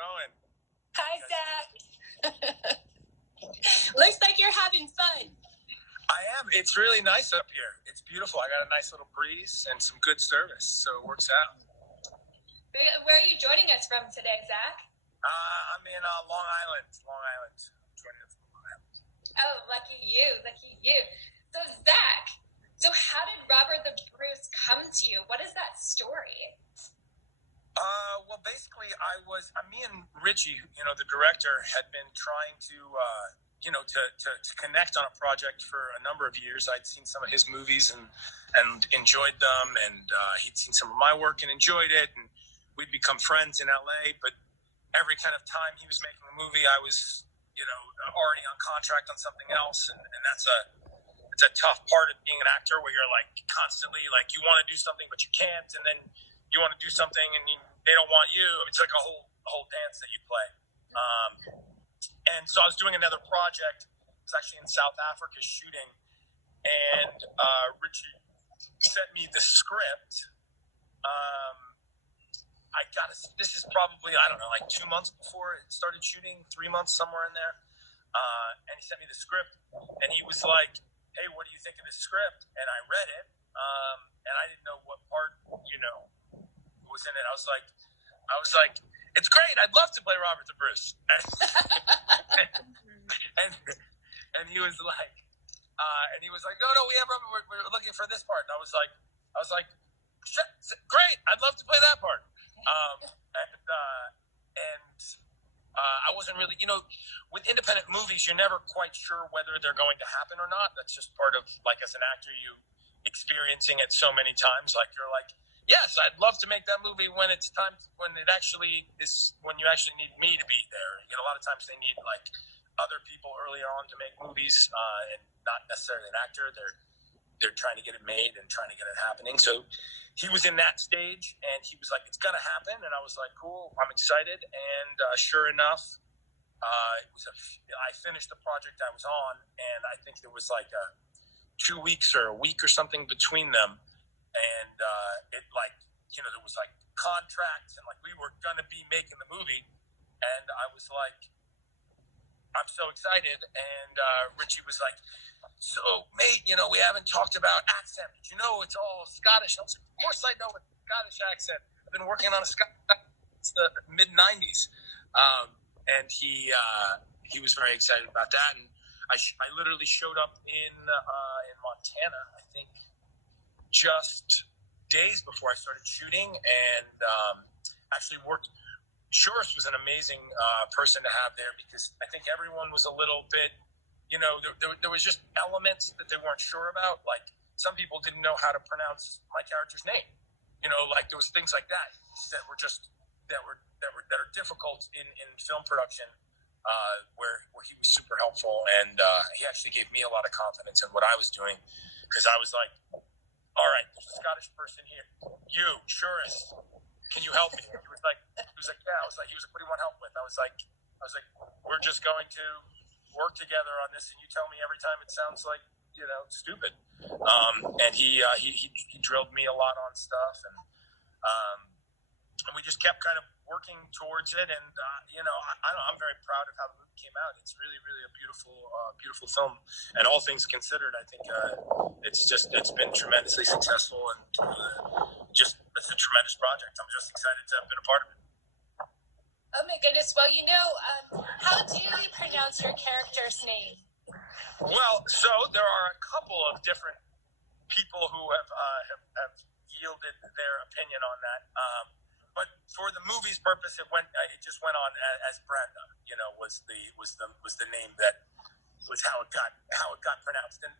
going? Hi, Zach. Looks like you're having fun. I am. It's really nice up here. It's beautiful. I got a nice little breeze and some good service, so it works out. Where are you joining us from today, Zach? I'm in Long Island. I'm joining us from Long Island. Oh, lucky you. So, Zach, how did Robert the Bruce come to you? What is that story? Well, basically, me and Richie, the director, had been trying to connect on a project for a number of years. I'd seen some of his movies and enjoyed them, and he'd seen some of my work and enjoyed it, and we'd become friends in LA. But every kind of time he was making a movie, I was, already on contract on something else, and it's a tough part of being an actor where you're like constantly like you want to do something but you can't, and then you want to do something and they don't want you. It's like a whole dance that you play. And so I was doing another project. It was actually in South Africa shooting, and Richie sent me the script. This is probably, I don't know, like 2 months before it started shooting, 3 months, somewhere in there. And he sent me the script, and he was like, "Hey, what do you think of this script?" And I read it, and I didn't know what part, was in it. I was like, "It's great. I'd love to play Robert the Bruce." and he was like, "No, we have Robert. We're looking for this part." And I was like, "Great. I'd love to play that part." I wasn't really, with independent movies, you're never quite sure whether they're going to happen or not. That's just part of, like, as an actor, you experiencing it so many times. Like, you're like, yes, I'd love to make that movie when it's time, when you actually need me to be there. A lot of times they need, like, other people early on to make movies, and not necessarily an actor. They're trying to get it made and trying to get it happening. So he was in that stage, and he was like, "It's going to happen." And I was like, "Cool, I'm excited." And sure enough, I finished the project I was on, and I think there was like 2 weeks or a week or something between them. And there was like contracts, and like we were going to be making the movie. And I was like, I'm so excited. And Richie was like, "So, mate, we haven't talked about accent. But it's all Scottish." I was like, "Of course I know a Scottish accent. I've been working on a Scottish accent since the mid-'90s. And he was very excited about that. And I literally showed up in Montana, I think, just days before I started shooting, and actually worked. Shores was an amazing person to have there, because I think everyone was a little bit, there was just elements that they weren't sure about. Like, some people didn't know how to pronounce my character's name. Like there was things like that that were difficult in film production, where he was super helpful, and he actually gave me a lot of confidence in what I was doing, because I was like, "All right, there's a Scottish person here. You, Shores, can you help me?" He was like, "Yeah." I was like, he was like, "What do you want help with?" I was like, "We're just going to work together on this, and you tell me every time it sounds like, stupid." And he drilled me a lot on stuff, and we just kept kind of working towards it. And I'm very proud of how the movie came out. It's really, really a beautiful film. And all things considered, I think it's been tremendously successful, and it's a tremendous project. I'm just excited to have been a part of it. Oh my goodness! Well, how do you pronounce your character's name? Well, so there are a couple of different people who have yielded their opinion on that. But for the movie's purpose, it just went on as Brenda. Was the name that was how it got pronounced. And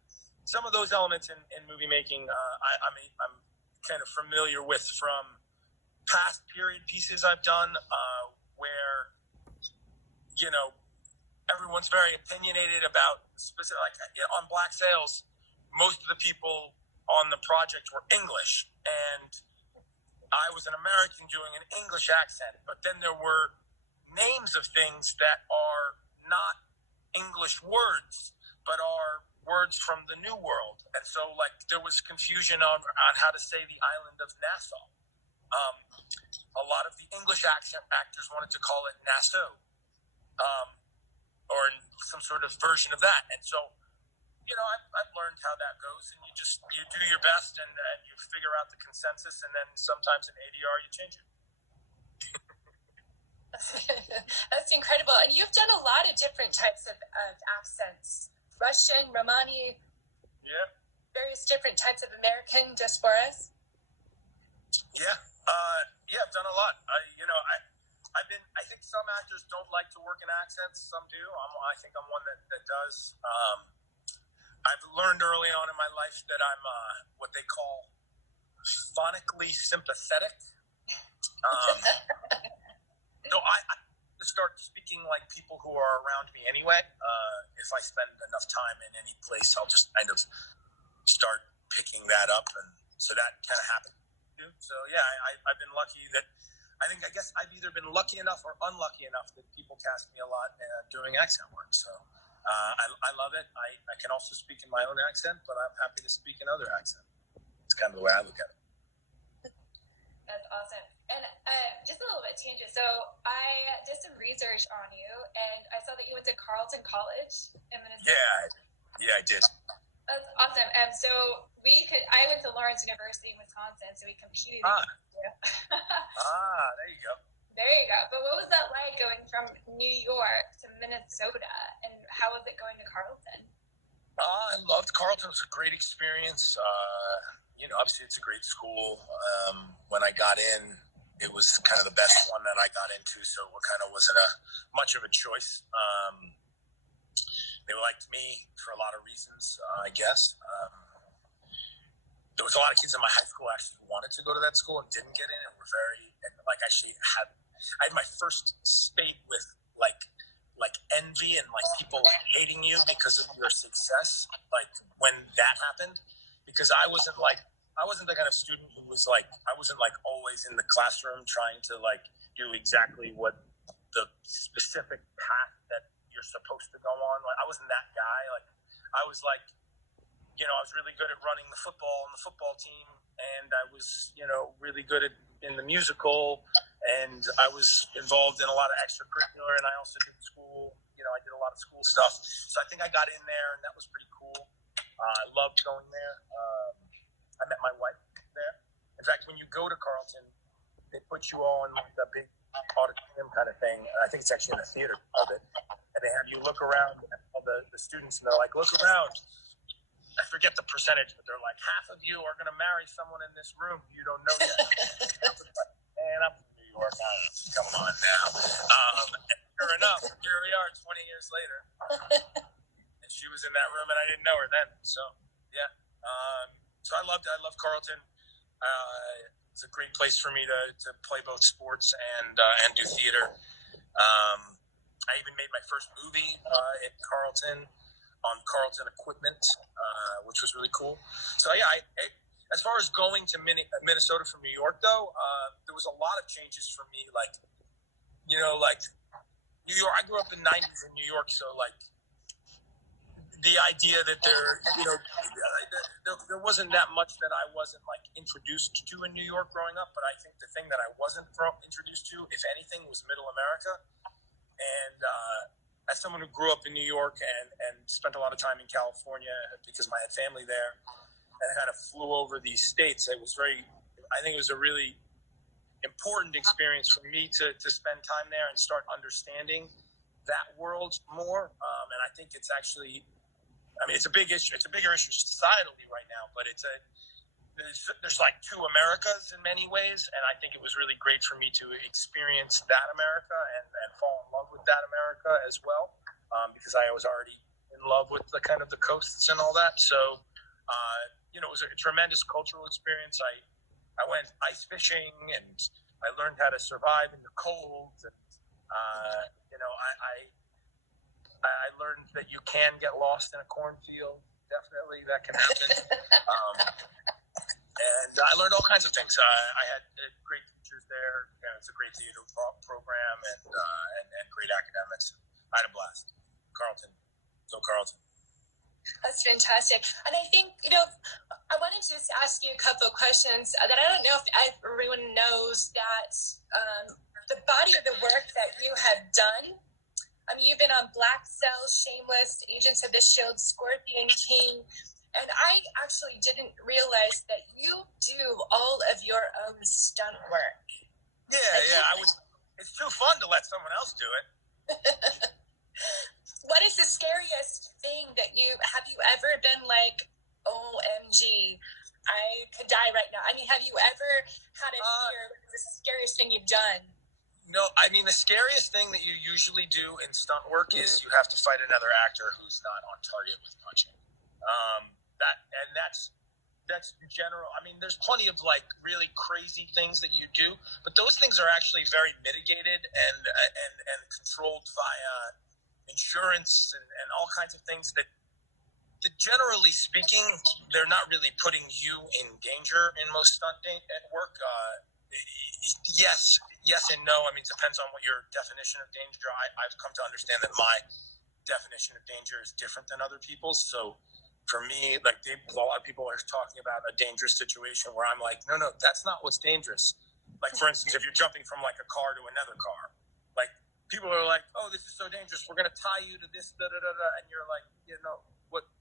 some of those elements in movie making, I'm kind of familiar with from past period pieces I've done, where everyone's very opinionated about specific. Like on Black Sails, most of the people on the project were English, and I was an American doing an English accent. But then there were names of things that are not English words, but are words from the New World. And so, like, there was confusion on how to say the island of Nassau. a lot of the English actors wanted to call it Nassau, or some sort of version of that. And so, I've learned how that goes, and you do your best, and you figure out the consensus, and then sometimes in ADR you change it. That's incredible. And you've done a lot of different types of accents: Russian, Romani, various different types of American diasporas. Yeah, I've done a lot. I think some actors don't like to work in accents. Some do. I think I'm one that does. I've learned early on in my life that I'm what they call phonically sympathetic. So I start speaking like people who are around me anyway. If I spend enough time in any place, I'll just kind of start picking that up, and so that kind of happened. So yeah, I've been lucky that I guess I've either been lucky enough or unlucky enough that people cast me a lot doing accent work. So I love it. I can also speak in my own accent, but I'm happy to speak in other accents. It's kind of the way I look at it. That's awesome. And just a little bit tangent. So I did some research on you, and I saw that you went to Carleton College in Minnesota. Yeah, I did. That's awesome. So I went to Lawrence University in Wisconsin, so we competed. There you go. There you go. But what was that like going from New York to Minnesota, and how was it going to Carleton? I loved Carleton. It was a great experience. Obviously it's a great school. When I got in, it was kind of the best one that I got into, so it kind of wasn't much of a choice. They liked me for a lot of reasons, I guess. There was a lot of kids in my high school actually who wanted to go to that school and didn't get in, and were I had my first spate with like envy and like people hating you because of your success. Like when that happened, because I wasn't the kind of student who was like, I wasn't like always in the classroom trying to like do exactly what the specific path that you're supposed to go on. Like I wasn't that guy. Like I was like, I was really good at running the football on the football team, and I was, really good in the musical, and I was involved in a lot of extracurricular, and I also did school. I did a lot of school stuff. So I think I got in there, and that was pretty cool. I loved going there. I met my wife there. In fact, when you go to Carleton, they put you all in like a big auditorium kind of thing. I think it's actually in a theater of it. And they have you look around at all the students, and they're like, look around. I forget the percentage, but they're like, half of you are going to marry someone in this room you don't know yet. And I'm from New York. Come on now. And sure enough, here we are 20 years later. And she was in that room, and I didn't know her then. So, yeah. So I loved Carleton. It's a great place for me to play both sports and do theater. I even made my first movie in Carleton on Carleton equipment, which was really cool. So yeah, as far as going to Minnesota from New York, though, there was a lot of changes for me. Like, New York. I grew up in the '90s in New York, so like the idea that there wasn't that much that I wasn't like introduced to in New York growing up. But I think the thing that I wasn't introduced to, if anything, was Middle America. And as someone who grew up in New York and spent a lot of time in California because I had family there, and kind of flew over these states, I think it was a really important experience for me to spend time there and start understanding that world more. And I think it's actually, it's a big issue. It's a bigger issue societally right now, but there's like two Americas in many ways, and I think it was really great for me to experience that America and fall in love with that America as well, because I was already in love with the kind of the coasts and all that. So, it was a tremendous cultural experience. I went ice fishing, and I learned how to survive in the cold, and I learned that you can get lost in a cornfield. Definitely, that can happen. And I learned all kinds of things. I had great teachers there. It's a great theater program and great academics. I had a blast. Carleton. That's fantastic. And I think, I wanted to just ask you a couple of questions that I don't know if everyone knows that the body of the work that you have done. I mean, you've been on Black Cell, Shameless, Agents of the Shield, Scorpion King. And I actually didn't realize that you do all of your own stunt work. Yeah. It's too fun to let someone else do it. What is the scariest thing that have you ever been like, OMG, I could die right now? I mean, have you ever had a fear? The scariest thing you've done? No, I mean, the scariest thing that you usually do in stunt work is you have to fight another actor who's not on target with punching. That's general. I mean, there's plenty of like really crazy things that you do, but those things are actually very mitigated and controlled via insurance and all kinds of things that generally speaking, they're not really putting you in danger in most stunt work. Yes and no. I mean, it depends on what your definition of danger. I've come to understand that my definition of danger is different than other people's. So for me, like a lot of people are talking about a dangerous situation where I'm like, no, that's not what's dangerous. Like, for instance, if you're jumping from like a car to another car, like people are like, oh, this is so dangerous. We're going to tie you to this, and you're like,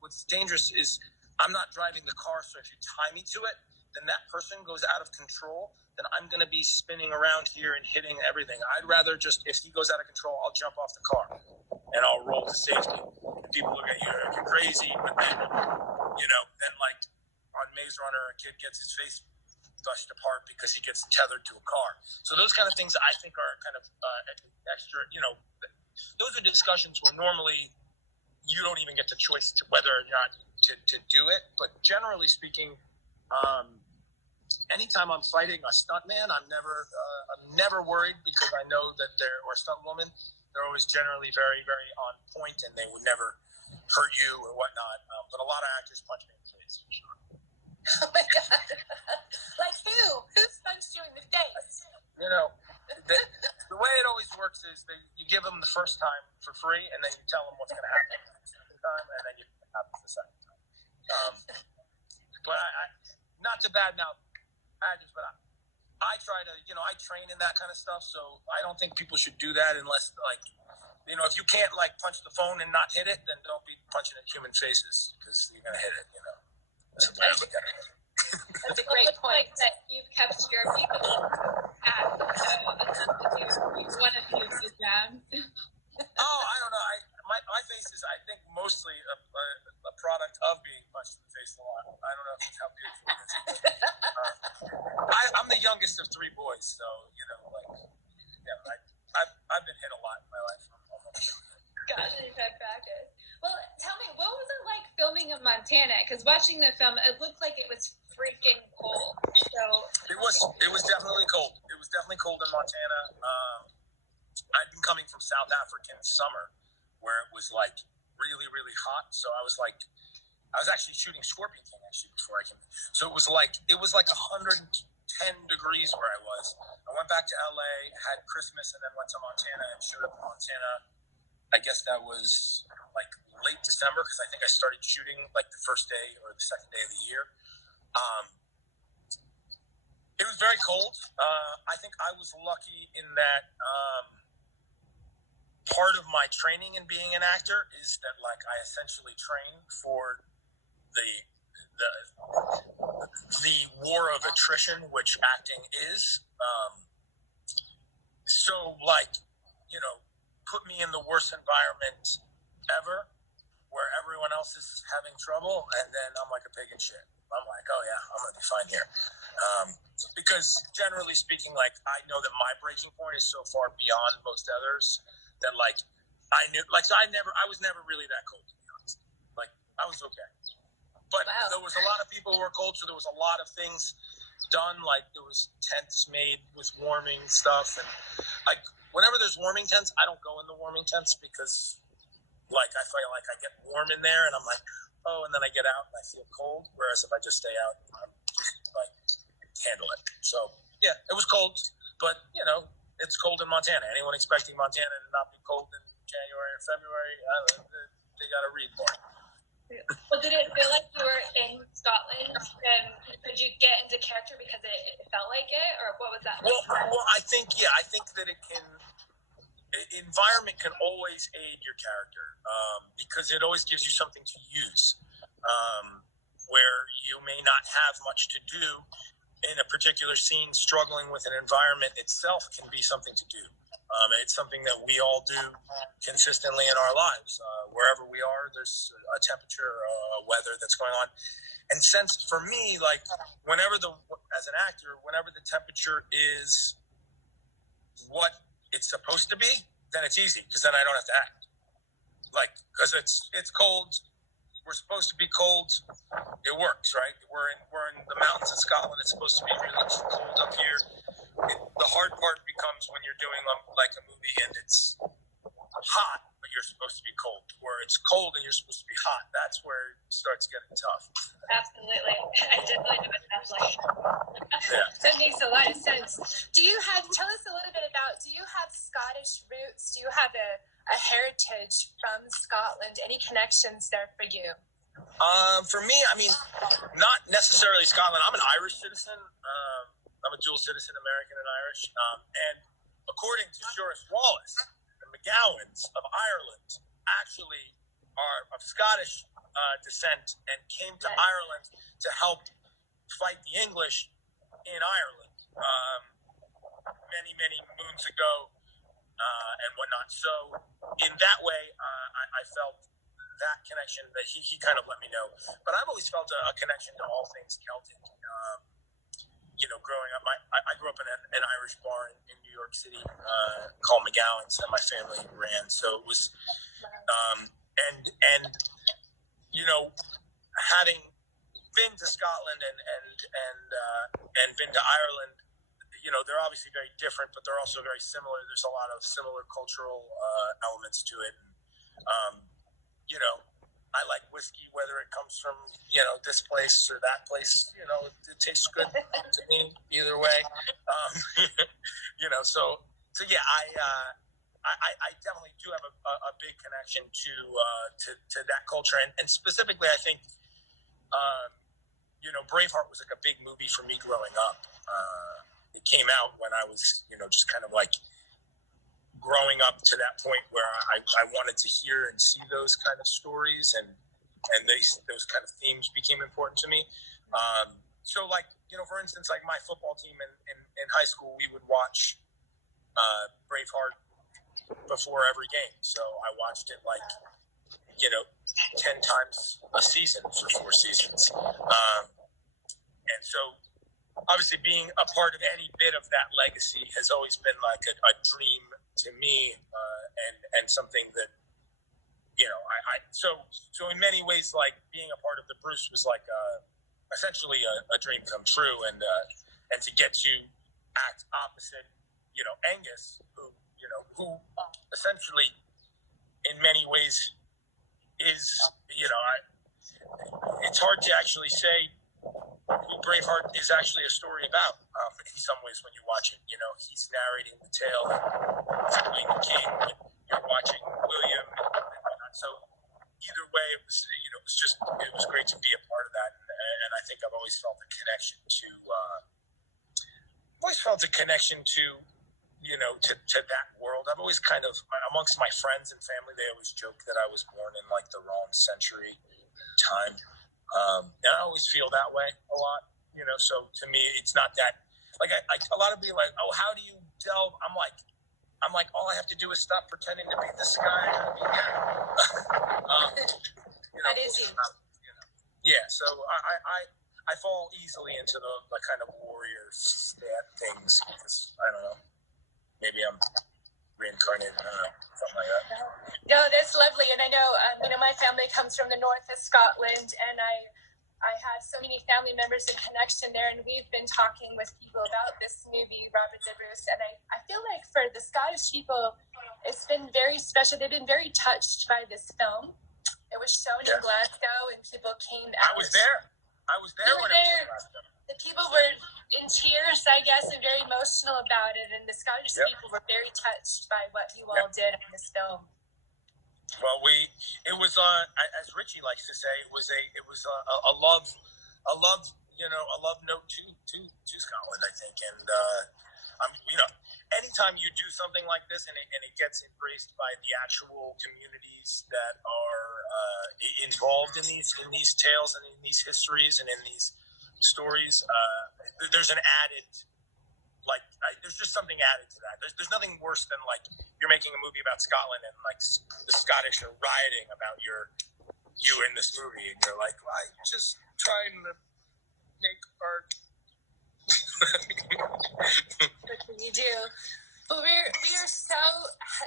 what's dangerous is I'm not driving the car. So if you tie me to it, then that person goes out of control. Then I'm going to be spinning around here and hitting everything. I'd rather just, if he goes out of control, I'll jump off the car and I'll roll to safety. People look at you like you're crazy, but then, then like on Maze Runner, a kid gets his face brushed apart because he gets tethered to a car. So those kind of things I think are kind of extra, those are discussions where normally you don't even get the choice to whether or not to do it. But generally speaking, anytime I'm fighting a stuntman, I'm never worried because I know that or a stunt woman, they're always generally very, very on point and they would never hurt you or whatnot. But a lot of actors punch me in the face, for sure. Oh my God. Like who? Who's punched you in the face? The way it always works is you give them the first time for free and then you tell them what's going to happen the second time and then it happens the second time. But I not to badmouth actors, but I try to, I train in that kind of stuff, so I don't think people should do that unless, like, if you can't, like, punch the phone and not hit it, then don't be punching at human faces, because you're going to hit it, That's the way I look at it. That's a great point that you've kept your people at, use one of these exams. Oh, I don't know. My face is, I think, mostly a product of being punched in the face a lot. I don't know if it's how beautiful it is. I'm the youngest of three boys, so, I've been hit a lot in my life. Gosh, you've had practice. Well, tell me, what was it like filming in Montana? Because watching the film, it looked like it was freaking cold. So It was definitely cold. It was definitely cold in Montana. I'd been coming from South African summer, where it was like really, really hot. So I was actually shooting Scorpion King before I came. So it was like 110 degrees where I was. I went back to LA, had Christmas, and then went to Montana and showed up in Montana. I guess that was like late December because I think I started shooting like the first day or the second day of the year. It was very cold. I think I was lucky in that part of my training in being an actor is that like I essentially train for the war of attrition, which acting is. So like, put me in the worst environment ever where everyone else is having trouble, and then I'm like a pig in shit. I'm like, oh yeah, I'm gonna be fine here. Because generally speaking, like I know that my breaking point is so far beyond most others that like I knew, like so I was never really that cold, to be honest. Like I was okay, but wow. There was a lot of people who were cold, so there was a lot of things done. Like there was tents made with warming stuff, and like whenever there's warming tents, I don't go in the warming tents because like I feel like I get warm in there, and I'm like, oh, and then I get out and I feel cold. Whereas if I just stay out, I'm just like handle it. So yeah, it was cold, but it's cold in Montana. Anyone expecting Montana to not be cold in January or February, they got to read more. into character because it felt like it, or what was that? Well, I think that environment can always aid your character because it always gives you something to use. Where you may not have much to do in a particular scene, struggling with an environment itself can be something to do. It's something that we all do consistently in our lives. Wherever we are, there's a temperature, weather that's going on. And since for me, like as an actor, whenever the temperature is what it's supposed to be, then it's easy because then I don't have to act. Like, because it's cold. We're supposed to be cold. It works, right? We're in the mountains of Scotland. It's supposed to be really cold up here. The hard part becomes when you're doing like a movie and it's hot, but you're supposed to be cold, or it's cold and you're supposed to be hot. That's where it starts getting tough. Absolutely. I definitely know what that's like. Yeah. That makes a lot of sense. Tell us a little bit about, do you have Scottish roots? Do you have a heritage from Scotland? Any connections there for you? For me, I mean, not necessarily Scotland. I'm an Irish citizen. I'm a dual citizen, American and Irish. And according to Joris Wallace, the Mcgowans of Ireland actually are of Scottish descent and came to Ireland to help fight the English in Ireland many moons ago and whatnot. So in that way, I felt that connection that he kind of let me know. But I've always felt a connection to all things Celtic. Growing up, I grew up in an Irish bar in New York City called Mcgowan's that my family ran. So it was, and having been to Scotland and been to Ireland, they're obviously very different, but they're also very similar. There's a lot of similar cultural elements to it. I like whiskey, whether it comes from, this place or that place, it tastes good to me either way. So yeah, I definitely do have a big connection to that culture. And specifically, I think, Braveheart was like a big movie for me growing up. It came out when I was, just kind of like growing up to that point where I wanted to hear and see those kind of stories and those kind of themes became important to me. So like, for instance, like my football team in high school, we would watch Braveheart before every game. So I watched it 10 times a season for 4 seasons. And so obviously being a part of any bit of that legacy has always been like a dream to me, and something that, so in many ways, like being a part of the Bruce was like essentially a dream come true, and to get to act opposite, Angus, who essentially in many ways is, it's hard to actually say who Braveheart is actually a story about. In some ways, when you watch it, he's narrating the tale, following the king. You're watching William and whatnot. So either way, it was great to be a part of that, and I think I've always felt a connection to that world. I've always kind of, amongst my friends and family, they always joke that I was born in like the wrong century time. And I always feel that way a lot, so to me, it's not that, like, a lot of people are like, oh, how do you delve? I'm like, all I have to do is stop pretending to be this guy. That is you. Yeah, so I fall easily into the kind of warrior stat things, because, I don't know, maybe I'm reincarnated, I don't know, something like that. No, that's lovely. And I know, my family comes from the north of Scotland, and I have so many family members in connection there, and we've been talking with people about this movie, Robert the Bruce, and I feel like for the Scottish people, it's been very special. They've been very touched by this film. It was shown in Glasgow, and people came out. I was there when it was in Glasgow. The people were in tears, I guess, and very emotional about it, and the Scottish people were very touched by what you all did in this film. Well, it was as Richie likes to say, it was a love a love note to Scotland, I think. And anytime you do something like this and it gets embraced by the actual communities that are involved in these tales and in these histories and in these stories, there's an added, there's just something added to that. There's nothing worse than you're making a movie about Scotland and the Scottish are rioting about you in this movie, and you're like, well, I'm just trying to make art. What can you do? Well, we are so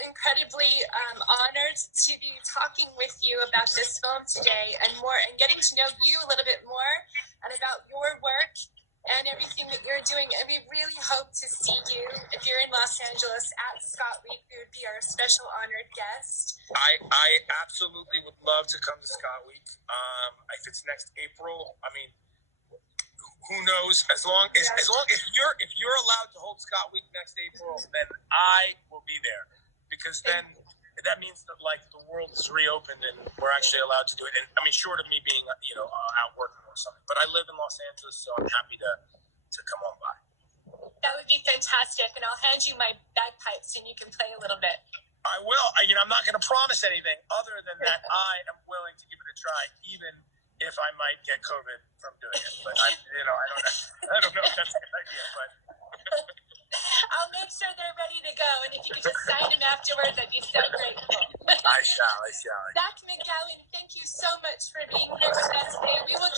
incredibly honored to be talking with you about this film today and getting to know you a little bit more and about your work and everything that you're doing. And we really hope to see you, if you're in Los Angeles, at Scott Week. We would be our special honored guest. I absolutely would love to come to Scott Week. If it's next April, I mean, who knows? As long as if you're allowed to hold Scott Week next April, then I will be there, because then that means that the world is reopened and we're actually allowed to do it. And I mean, short of me being out working or something, but I live in Los Angeles, so I'm happy to come on by. That would be fantastic, and I'll hand you my bagpipes and you can play a little bit. I will. I'm not going to promise anything other than that I am willing to give it a try, even if I might get COVID from doing it. But I don't know if that's a good idea, but I'll make sure they're ready to go, and if you could just sign them afterwards, I'd be so grateful. I shall. Zach Mcgowan, thank you so much for being here with us today. We will